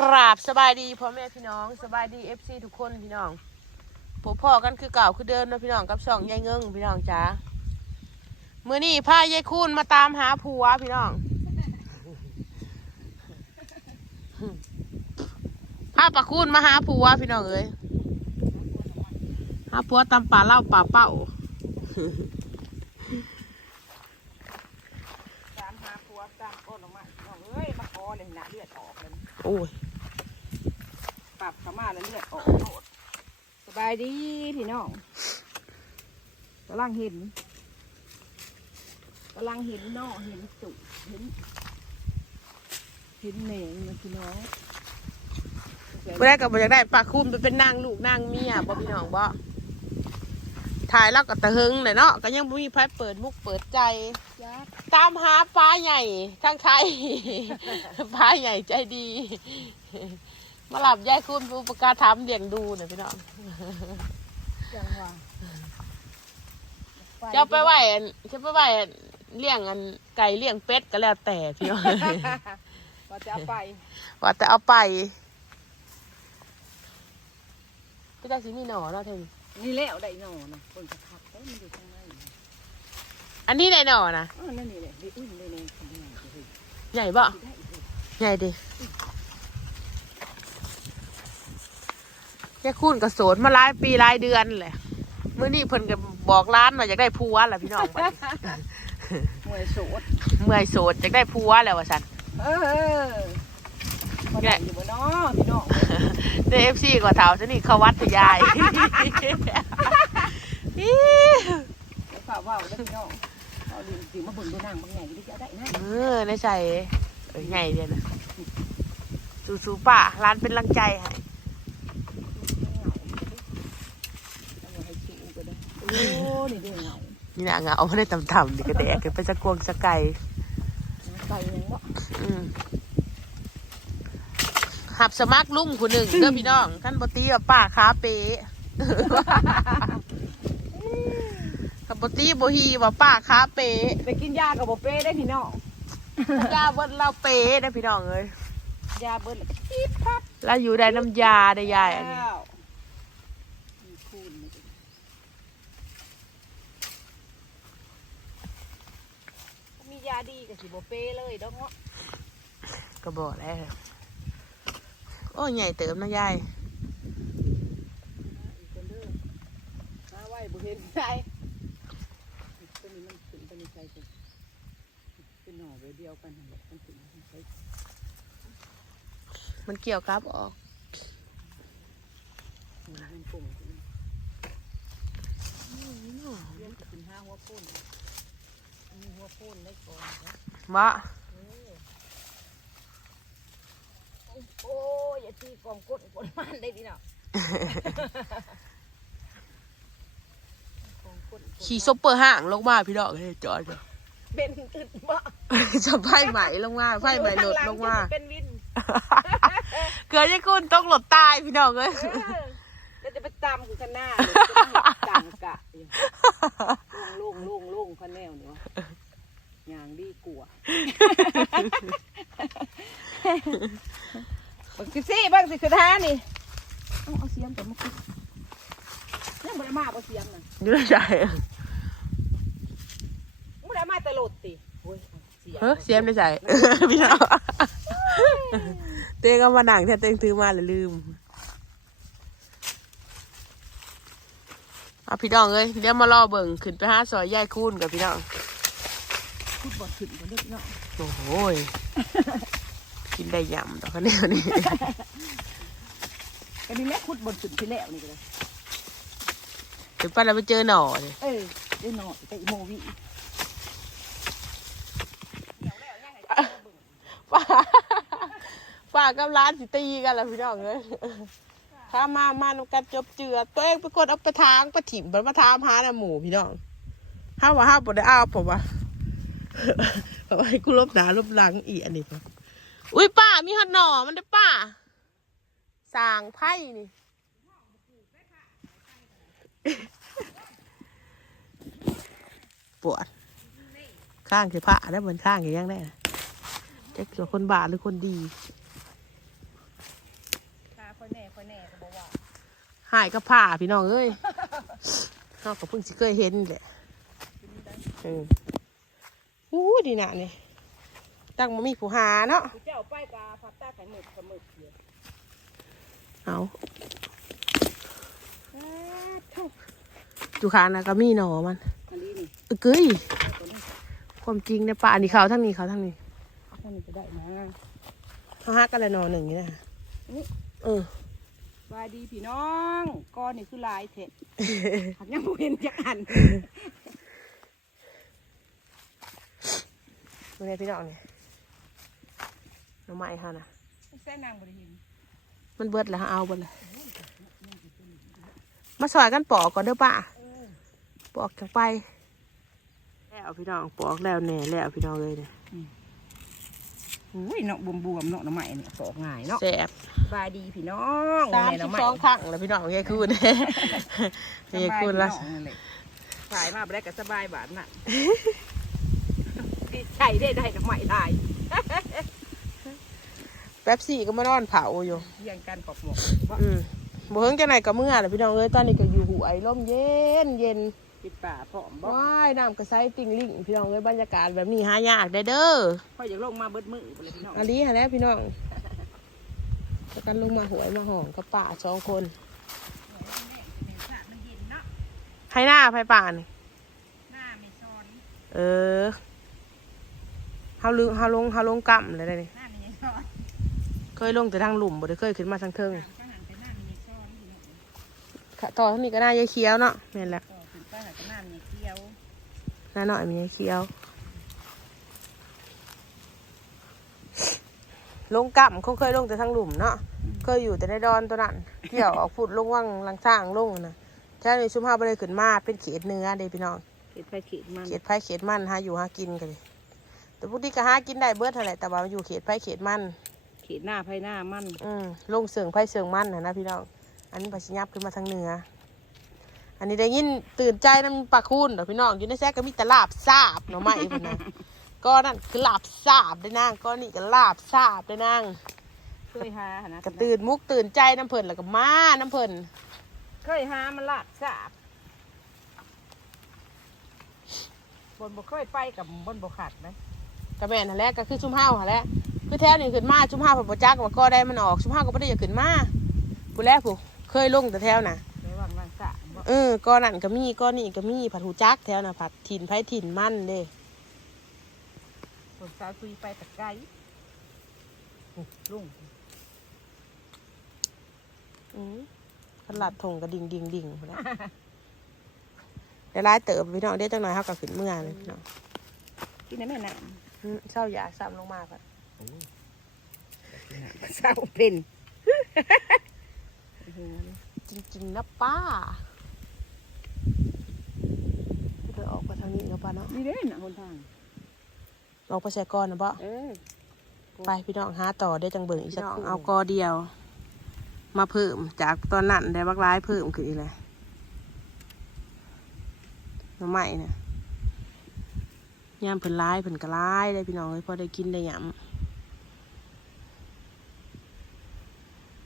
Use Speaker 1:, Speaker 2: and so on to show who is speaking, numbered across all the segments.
Speaker 1: กราบสบายดีพ่อแม่พี่น้องสบายดีเอฟซีทุกคนพี่น้องพบพ่อกันคือเก่าคือเดิมนะพี่น้องกับช่องยายเงิงพี่น้องจ้ามื่อนี้พายายคูนมาตามหาผัวพี่น้องพาปะคูนมาหาผัวพี่น้องเอ้ยหาผัวตำป่าเล่าป่าเป้า
Speaker 2: สามหาผัวสามก้นออกมาน้องเอ้ยมาคอเลยหนาเลือดออกเลย
Speaker 1: โอ้ย
Speaker 2: ปรับเขามาแล้วเลือดออกโหสบายดีพี่น้องกำลังเห็นกำลังเห็นนอกเห็นสุเห็น เห็นแหนงนะพี่น้อง
Speaker 1: ไม่ได้กับอยากได้ปลาคูนไปเป็นนางลูกนางเมียบ่พี่น้องบ่ถ่ายแล้วก็ตะหึงเลยเนาะก็ยังบ่มีไผเปิดมุกเปิดใจ ตามหาปลาใหญ่ทั้งไทยปลาใหญ่ใจดี มาหลับยายคุณผู้ประกาศทำเลี้ยงดูหน่อยพี่น้อง
Speaker 2: จังหวะ
Speaker 1: จะเอาไปไหวอันจะไปไหวอันเลี้ยงอันไก่เลี้ยงเป็ดก็แล้วแต่พี่น้อง
Speaker 2: ว่าจะเอาไป
Speaker 1: ว่าแต่เอาไปพี่ตาสิมีหน่อเนาะเธอ
Speaker 2: นี่แล้วได้หนอนะคนจะขับได้มันอยู่ข้างใน
Speaker 1: อันนี้ได้หน่อนะ
Speaker 2: อ๋อนั่นนี่แหละได้อุ้ยได้เลยคนนี้เลย
Speaker 1: ใหญ่บ่
Speaker 2: ได้เลย
Speaker 1: ใหญ่ดิ ยายคุณก็โสดมาหลายปีหลายเดือนแหละมื้อนี้เพิ่นก็บอกร้านว่าอยากได้ผัวแหละพี่น้องบัดนี้
Speaker 2: มวยโสด
Speaker 1: เมื่อยโสดอยากได้ผัวแล้วว่าซั่น
Speaker 2: เออคนไหนอยู่บนน้อพี่น้อง
Speaker 1: ในเอฟซีก็ถามซะนี่เขาวัดทยายอิ๊ว
Speaker 2: แล้วฝากว่าได้พี่น้องเอาดิสิมาเบิ่งดูนางบางใหญ่ที่จะได้นะ
Speaker 1: เออในใส่เออไงเดียวนะสู้สู้ๆป่ะร้านเป็นรังใจให้
Speaker 2: เอาให้ชูก็ได้โอ้ นี่เด้เหงา
Speaker 1: นี่นะงาเอาไม่ได้ต่ำๆดิกระแดกกันไปสะกวงสะไก่
Speaker 2: ไปยังบ่
Speaker 1: อืมหับสมัครลุงคนหนึ่งเด้อพี่น้องท่านบตีว่าป้าค้าเป๊ะกับบตีโบฮีว่าป้าค้าเป๊ะ
Speaker 2: ไปกินยากับบ่เป้ได้พี่น้อง
Speaker 1: ยาเบิดเราเป๊ะนะพี่น้องเอ้ย
Speaker 2: ยาเบิ้ลแล้วก็ปี๊บปั๊บ
Speaker 1: แล้วอยู่ได้น้ำยาได้ยายอันนี้
Speaker 2: แล้วมีคูณมาจ้ะมียา ดีกับสิบ่เป้เลยดอกเนาะ
Speaker 1: ก็บอกแล้ว โอ้ยใหญ่เติมนะยาย
Speaker 2: อีกคนเด้อหาไว้บ่เห็นใจตัวนี้มันขึ้นตัวนี้ใส่ตัวเป็นหน่อไว้เดียวกันนั่นแหละมันขึ้นมันใส่
Speaker 1: มันเกี่ยวกับออก
Speaker 2: มันปุ่งขึ้นเรียกขึ้นห้าหัวพุ่น มีหัวพุ่นได้ก่อนนะ
Speaker 1: มะ
Speaker 2: โอ้ยอย่าตีกองกดกดมันได้พี่น้องกองกดกด
Speaker 1: ขี่ซุปเปอร์ห่างลงมาพี่ดอกเลยจอดอยู่
Speaker 2: เป็นอึดบ่
Speaker 1: จะไฟไหมลงมาไฟไหมหลดลงมา
Speaker 2: เป็นวิน
Speaker 1: เกิดยังคุณต้องหลดตายพี่น้องเลย
Speaker 2: เออแล้วจะไป ตามกูข้างหน้าเลยจะไม่างกะอยู่ลุงลุงลุงลุงแนวเนี่ยวะอย่างดีกว่าบังสิซี่บังสิคือท่านี่เอาเอาเสียมแต่มาคุยยังบ่ได้มาบ่เสียมน่ะ
Speaker 1: อยู่ในใจ
Speaker 2: บ่ได้มาแต่โลดติโอ้ยเสียม
Speaker 1: เฮ้ยเสียมในใจพี่น้องเต้ก็มาหนังแท้เต้งถือมาแล้วลืม อะพี่น้องเอ้ยเดี๋ยวมารอเบิ่งขึ้นไปหาซอยยายคูนกับพี่น้อง
Speaker 2: พูดบ่ขึ้นบ่เด็กเนาะ
Speaker 1: โอ้โหยกินได้ยำดอกคะเนี่ยนี่
Speaker 2: ก็นี่แหละขุดบ่ขึ้นที่แล้วนี่ก็เลย
Speaker 1: ถึงไปแล้วไปเจอหน่อเลย
Speaker 2: เออได้หน่อยแต่อีโมวิ
Speaker 1: ป้าป้ากับร้านสิตีกันแล้วพี่น้องเอ้ย ข้ามามานำกันจบเจือ ตัวเองเป็นคนเอาไปทางไปถิ่มไปมาทามหาในหมู่พี่น้องห้าว่าห้าปได้อ้าวผมว่าเอาไว้กูลบหนาลบหลังอีอันนี้อุ้ยป้ามีหัดหน่อมันได้ป้าสางไพ่นี่ปวด ข้างคือพระได้เหมือนข้างอย่างยังได้นะจะเกี่ยวคนบาหรือคนดี
Speaker 2: ก็บอกว่า
Speaker 1: หายก็ผ่าพี่น้องเอ้ยเราก็เพิ่งสิเคยเห็นนี่แหละเอออู้ดีหนานี่ตั้งมามีผู้หาเนาะ
Speaker 2: ผู้เจ้าไปกาพับตาไข่หมึกกับหมึกเดียว
Speaker 1: เอา
Speaker 2: อ้าวเท่า
Speaker 1: จุคางนะก็มีหนอมัน
Speaker 2: อันนี้นี่
Speaker 1: เอ้ยเกย
Speaker 2: เอาตัวนี้
Speaker 1: ความจริงในป่านี่เขาทั้งนี้เขาทั้งนี้
Speaker 2: ท่านนี้จะได้มา
Speaker 1: เขาฮักกันเลยหนอหนึ่งนี่นะ
Speaker 2: นี่
Speaker 1: เออ
Speaker 2: ส บายดีพี่น้องก้อนนี่คือลายเถอะหักยังบ่เห็นจักอัน
Speaker 1: ไม่ได้พี่น้องนี่หน้ำไม้ค่ะนะ
Speaker 2: แซ่นางบริเห็น
Speaker 1: มันเบิดแล้วเอาเบิดเลยมาสอยกันปอกก่อนเด้อป้าปอกจากไปแล้วพี่น้องปอกแล้วแน่แล้วพี่น้องเลยเนี่ย
Speaker 2: อุ้ยเนาะบวมๆเนาะหน้ำใหม่เนี่ยปอกง่ายเนาะ
Speaker 1: แสบ
Speaker 2: สบายดีพี่น้อง
Speaker 1: สาม
Speaker 2: แห
Speaker 1: สิ
Speaker 2: น่
Speaker 1: บ
Speaker 2: หน่
Speaker 1: สอง
Speaker 2: ใหม่
Speaker 1: ครั้งแล้วพี่น้องยายคูณยายคูณละ
Speaker 2: สบายพี่น้องนั่นแหละขายมาไปได้ก็สบายบาทน่ะดีใจได้ได้หน้ำใหม่ลาย
Speaker 1: แป๊บซี่ก็มานอนเผาอยู่
Speaker 2: เรียงกันปอกหมกว่า
Speaker 1: อืมบ่เฮิงจังไหนก็เมื่อแหละพี่น้องเอ้ยตอนนี้ก็อยู่หูไอ้ลมเย็นเย็น
Speaker 2: ปิดป่าพร้อมบ่
Speaker 1: ว้ายน้ำกระไซติ่งลิ่งพี่น้องเอ้ยบรรยากาศแบบนี้หายากได้เด้อ
Speaker 2: ค่อยอยากลงมาเบิดมือไปเลยพี่น้อง
Speaker 1: อันนี้หาแล้วพี่น้องจะกันลงมาหวยมาหอมกับป่าสองคน
Speaker 2: มันเย็นเนาะ
Speaker 1: ให้หน้าไฟป่านี่
Speaker 2: หน้าไม่ซ้อน
Speaker 1: เออเฮาลืมเฮาลงเฮาลงกำเลยได้นี่
Speaker 2: หน้าไม่ยังซ้อน
Speaker 1: เคยลงแต่ทางหลุมบ่ได้เคยขึ้นมาทางเทิง
Speaker 2: ข้างหลังเป็นหน้าไม่ยังซ้อนพี่น้อง
Speaker 1: ค่ะต่อเท่านี้ก็น่ายายเคี้ยวเนาะแม่นแหละ
Speaker 2: หน้า
Speaker 1: หน่อยมียายเคี้ยว ลงกำเขาเคยลงแต่ทางหลุมเนาะเคยอยู่แต่ในดอนตัวนั้นเกี่ยวออกฟุดลงว่างลังสร้างลงนะแค่นี้ชุมพาไปเลยขึ้นมาเป็นเขตเนื้อเด้พี่น้อง
Speaker 2: เขีดไปเขีดมัน
Speaker 1: เขตไผ่เขตมันหาอยู่หากินกันเลยแต่พวกที่ก็หากินได้เบิดเท่าไหร่แต่ว่าอยู่เขตไผ่เขตมัน
Speaker 2: เขีดหน้าไพ่หน้ามัน
Speaker 1: อืมลงเสืองไผ่เสืองมันนะนะพี่น้องอันนี้ปัชยับขึ้นมาทางเหนือ อันนี้ได้ยินตื่นใจน้ำปลาคูนเดี๋ยวพี่น้องอยู่ในแซกก็มีแต่ลาบซาบหน่อไม้พุ่นนะก็นั่นคือลาบซาบได้นางก็นี่ก็ลาบซาบได้นาง
Speaker 2: เคยหาหนนะ
Speaker 1: ก็ตื่นมุกตื่นใจน้ำเพิ่นแล้วก็มาน้ำเพิ่น
Speaker 2: เคยหามันลาดสาบบนบ่เคยไปกับบนบ่ขาดไหม
Speaker 1: ก็แม่นหั่นแหละก็คือชุ่มห้าวหั่นแหละคือแท้นี่ขึ้นมาชุ่มห้าวเพิ่นบ่จักว่าก็ได้มันออกชุ่มห้าวก็บ่ได้อยากขึ้นมาผู้แรกผู้เคยลงแต่แถวน่ะ เออก้อนนั่นก็มีก้อนนี่ก็มีผัดหูจักแถวน่ะผัดถิ่นไผ่ถิ่นมันเด้
Speaker 2: คนสาวคุยไปตะไกร้ลุง
Speaker 1: อืมขลัดถงกระดิ่งดิ่งดิ่งพุ่นนะเดี๋ยวร้ายเติบพี่น้องเดี๋ยวจังหน่อยเฮาก็ขึ้นเมื่อเลยพี่น้อง
Speaker 2: กินได้แม่น้
Speaker 1: อืมเศร้าอยากซ้ำลงมาค่ะำ
Speaker 2: สาวเป็น
Speaker 1: จริงๆนะป้าเธอออกไปทางนี้แล้วป้าเนาะ
Speaker 2: นี่เด้น่ะคนทาง
Speaker 1: ออกไปใส่ก้อนนะป้า
Speaker 2: เออ
Speaker 1: ไปพี่น้องหาต่อได้จังเบิ่งอีกสักเอากอเดียว มาเพิ่มจากตอนนั้นได้บักร้ายเพิ่มขึ้นอีกเลยหน้ำใหม่เนี่ยยามเพิ่นร้ายเพิ่นก็ร้ายได้พี่น้องเลยพอได้กินได้หยำ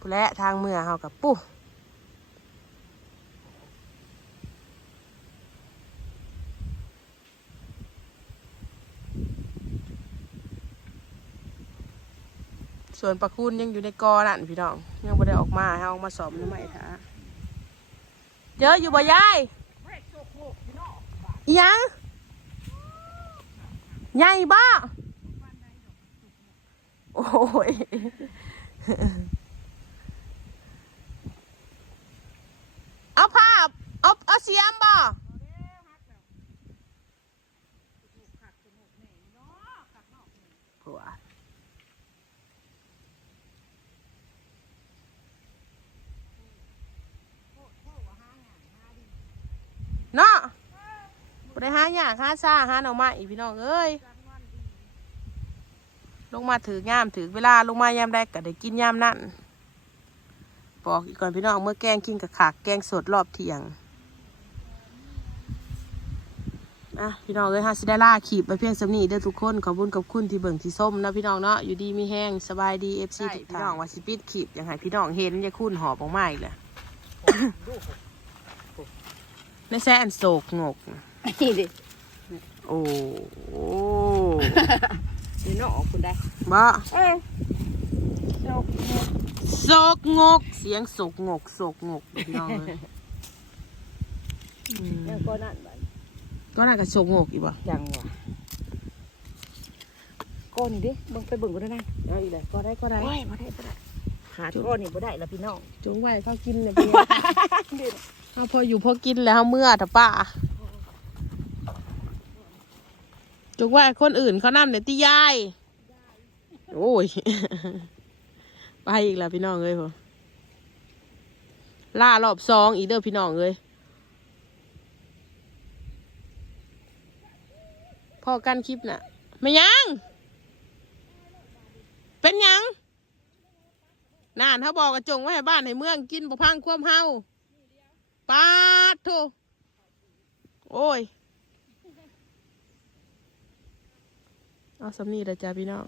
Speaker 1: พู้นแหละทางเมื่อเฮากับปุ๊ ส่วนปลาคูนยังอยู่ในกอนั่นพี่น้องยังไม่ได้ออกมาให้เอามาสอมหน้ำใหม่ท่าเยอะอยู่บ่ยาย
Speaker 2: ยัง
Speaker 1: ใหญ่บ้าโอ้ยเอาภาพเอาเอาเสียมบ่ผัวเนาะบ่ ได้หาหยากหาซ่าหาหน่อไม้อีกพี่น้องเอ้ยลงมาถือยามถือเวลาลงมายามใดก็ได้กินยามนั่นบอกอีกก่อนพี่น้องเมื่อแกงกินกับขากแกงสดรอบเที่ยงอะพี่น้องเลยฮะสิได้ล่าขีบไปเพียงสำนีเด้อทุกคนขอบคุญกับคุณที่เบิ่งที่ส้มนะพี่น้องเนาะอยู่ดีมีแห้งสบายดีเอฟซีทุกท่านพี่น้องว่าสิปิดขีบยังไงพี่น้องเห็นอยาคุณหอบออกมาอีกแหละในแซ่อันโศกงก
Speaker 2: นี่ดิ
Speaker 1: โอ้โห
Speaker 2: นี่น้องออกคุณได้
Speaker 1: บ้า
Speaker 2: เออโชค
Speaker 1: โศกงก เสียงโศกงกโศกงกพี่น้องเลยอืม
Speaker 2: ยังก็นั่นบัด
Speaker 1: ก็น่าจะโศกงกอีกบ่
Speaker 2: จังหวะก้อนนี่ดิเบิ่งไปเบิ่งก็ได้นะ
Speaker 1: เอาอีกเลยก็ได้ก็ได้
Speaker 2: โอ้ยบ่ได้บ่ได้หาก้อนนี่บ่ได้ละพี่น้อง
Speaker 1: จงไว้เขากินเนี่ยพี่เขาพออยู่พอกินแล้วเมื่อถ้าป้า จงไว้คนอื่นเขานำเนี่ยที่ยาย โอ้ย ไปอีกแล้วพี่น้องเลยพอล่ารอบสองอีเด้อพี่น้องเลยพอกันคลิปน่ะไม่ยัง เป็นยังนานเขาบอกกระจงไว้ให้บ้านให้เมืองกินบ่พังความเฮาปาดโถโอ้ย เอาสำนีเด้อจ้าพี่น้อง